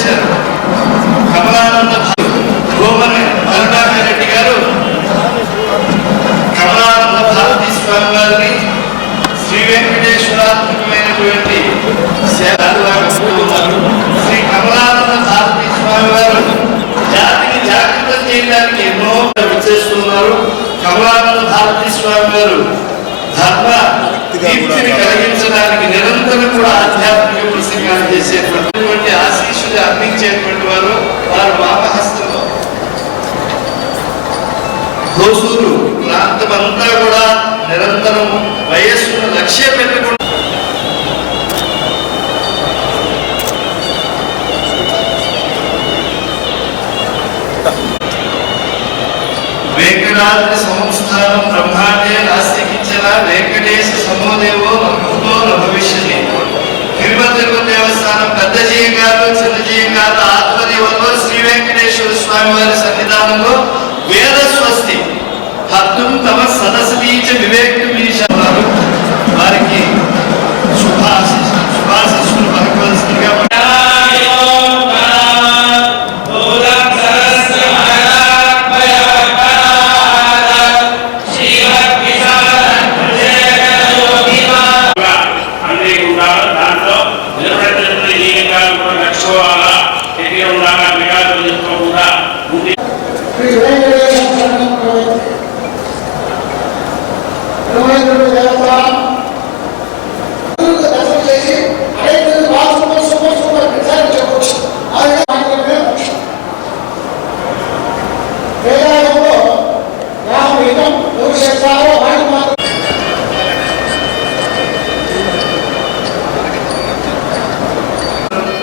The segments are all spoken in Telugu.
విచ్చేశారు. కమలానంద గోమని కరుణాకర్ రెడ్డి గారు కమలానంద భారతీ స్వామి వారిని శ్రీ వెంకటేశ్వరాత్మకమైనటువంటి సేవలు శ్రీ కమలానంద భారతీ స్వామి వారు జాతిని జాగృతం చేయడానికి ఎన్నో విచ్చేస్తున్నారు. కమలానంద భారతీ స్వామి వారు ధర్మ దీప్తిని కలిగించడానికి నిరంతరం కూడా ఆధ్యాత్మిక ప్రసంగాలు చేసేటువంటి ఆశీస్సులు అందించేటువంటి వారు వారు వామహస్తంలో హోసూరు ప్రాంతం అంతా కూడా నిరంతరం వయస్సును లక్ష్యం పెట్టుకుంటూ వెంకటాద్రి సంస్థానం బ్రహ్మాండే నాస్తికించిన వెంకటేశ సమోదేవో నమో భవిష్యతి. తిరుపతి దేవస్థానం పెద్ద జీగారు చిన్న జీగారు ఆధ్వర్యంలో శ్రీ వెంకటేశ్వర స్వామి వారి సన్నిధానంలో వేద స్వస్తి హత్తుం తమ సదసీచ వివేక్తు మీశారు. వారికి శుభాశిస్సులు పలకవలసిందిగా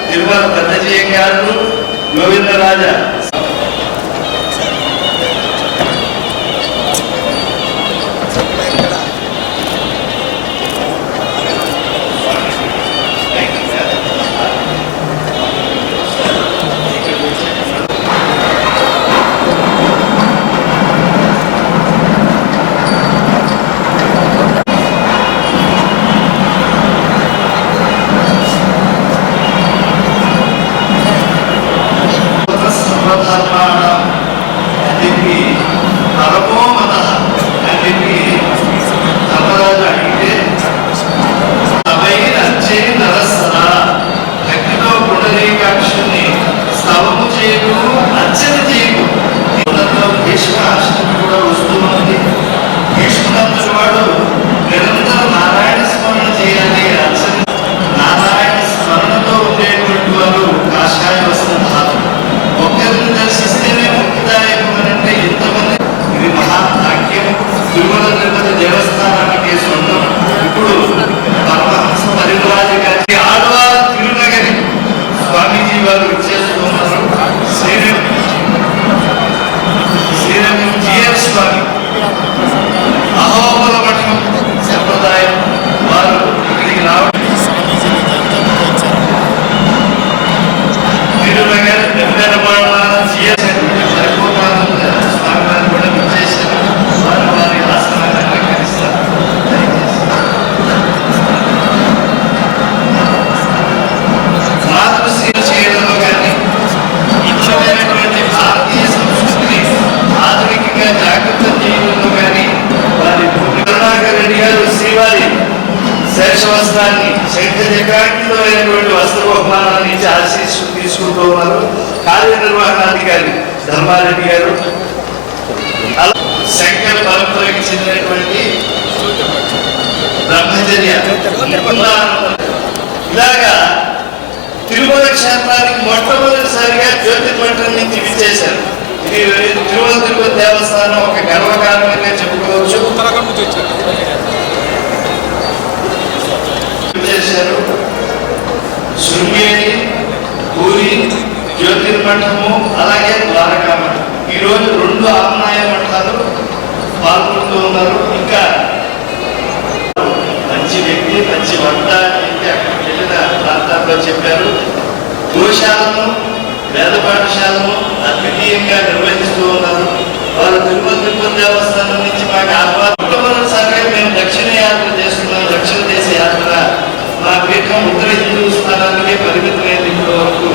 తిరుమల పెద్ద జీగారు గోవిందరాజా దేవస్థానానికి సొంతం. ఇప్పుడు పరమహంస పరివ్రాజ గారి ఆడవారు తిరునగరి స్వామీజీ వారు ఇచ్చేస్తున్నారు. శ్రీరంగం జిఎస్ స్వామి అహోబల మఠం సంప్రదాయం వారు ఇక్కడికి రావడం. తిరునగర్ నిర్మాణ జిఎస్ సరిపోతానంద స్వామి వారు కూడా ఇచ్చేశారు. వారు వారి ఆసనాన్ని అలంకరిస్తారు. మాతృశ్రీలు చేయడంలో కానీ ఇతరమైనటువంటి భారతీయ సంస్కృతిని ఆధునికంగా జాగృతం చేయడంలో కానీ వారి కరుణాకర్ రెడ్డి గారు శ్రీవారి శేషవస్త్రాన్ని శంఖ చక్రాంకిలో అయినటువంటి వస్త్ర బహుమానాన్ని ఇచ్చి ఆశీస్సులు తీసుకుంటూ ఉన్నారు. కార్యనిర్వహణాధికారి ధర్మారెడ్డి గారు శంకర పరంపరకి చెందినటువంటి బ్రహ్మచర్య ఇలాగా తిరుమల క్షేత్రానికి మొట్టమొదటిసారిగా జ్యోతిర్మఠం నుంచి విచ్చేశారు. ఇది తిరుమల తిరుపతి దేవస్థానం ఒక గర్వకారణంగా చెప్పుకోవచ్చు. చేశారు. శృంగేరి, పూరి, జ్యోతిర్మఠము అలాగే ద్వారకా మఠం ఈరోజు 2 ఆమ్నాయ మఠాలు పాల్గొంటూ ఉన్నారు. ఇంకా మంచి వ్యక్తి మంచి వంట అయితే అక్కడికి వెళ్ళిన ప్రాంతాల్లో చెప్పారు. గోశాలను వేద పాఠశాలను అద్వితీయంగా నిర్వహిస్తూ ఉన్నారు. వారు తిరుమల తిరుపతి దేవస్థానం నుంచి మాకు మొట్టమొదటిసారిగా మేము దక్షిణ యాత్ర చేస్తున్నాం. దక్షిణ దేశ యాత్ర మా పీఠం ఉత్తర హిందూ స్థానానికే పరిమితమైంది. ఇప్పటి వరకు